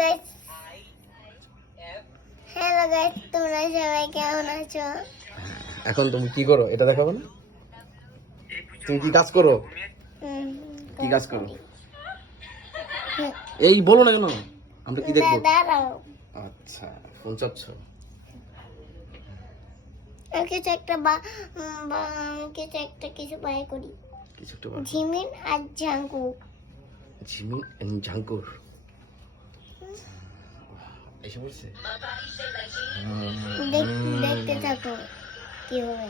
Guys, hello guys, তোমরা সবাই কেমন আছো? এখন তুমি কি করো এটা দেখাবো না? তুমি কি কাজ করো? কি কাজ করো? এই বলো না কেন, আমরা কি দেখবো? দাঁড়াও, আচ্ছা, ফোন চাচ্ছ? কিছু একটা কিছু বাই করি। কিছু একটা ঝিমিন আর ঝাঙ্কুর। ঝিমিন এন্ড ঝাঙ্কুর এসে বলছে। দেখতে থাকো কিভাবে।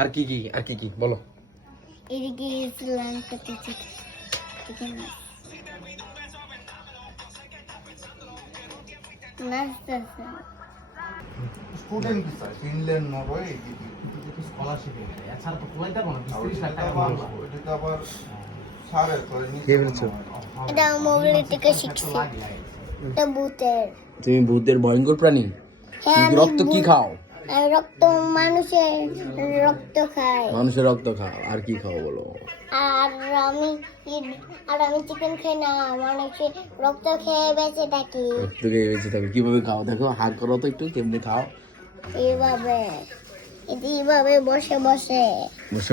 আর কি কি বলো? এদিকে শ্রীলঙ্কা থেকে নাচতেছে। Student visa Finland Norway scholarship এছাড়া তো কোলাইতে পারো 20-30 টাকা মানবা ওইটা আবার সারে করে নিতে কে বলছো? এটা মোবাইল থেকে শিখছি। এটা ভূতের। তুমি ভূতের ভয়ঙ্কর প্রাণী? হ্যাঁ, তুমি রক্ত কি খাও? আমি রক্ত মানুষের রক্ত খাই। মানুষের রক্ত খাও, আর কি খাও বলো? আর আমি চিকেন খাই না, মানুষের রক্ত খেয়ে বেঁচে থাকি। রক্ত খেয়ে বেঁচে থাকো, কিভাবে খাও দেখো, হাত করো তো একটু, কেমনি খাও? এইভাবে বসে বসে বসে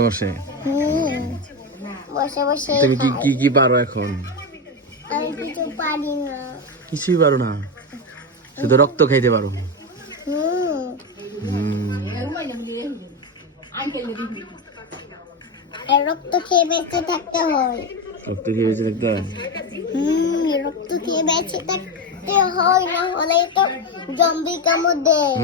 বসে তুমি খাই। কি পারো এখন? আমি কিছু পারি না। কিছুই পারো না, শুধু রক্ত খাইতে পারো। আর রক্ত খেয়ে বেঁচে থাকতে হয়। রক্ত খেয়ে বেঁচে থাকতে হয়? রক্ত খেয়ে বেঁচে থাকতে হয়, না হলে তো জম্বি কামড় দেয়।